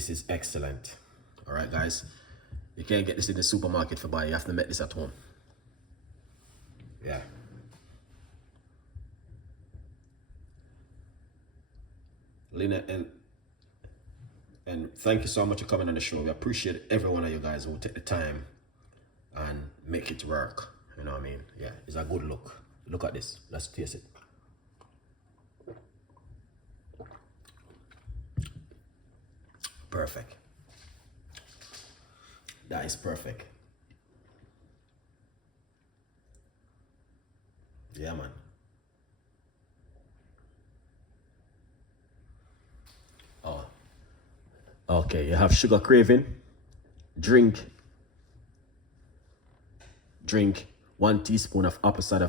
This is excellent. All right, guys. You can't get this in the supermarket for buy. You have to make this at home. Yeah. Lena and thank you so much for coming on the show. We appreciate every one of you guys who will take the time and make it work. You know what I mean? Yeah, it's a good look. Look at this. Let's taste it. Perfect. That is perfect. Yeah, man. Oh. Okay, you have sugar craving. Drink 1 teaspoon of apple cider vinegar.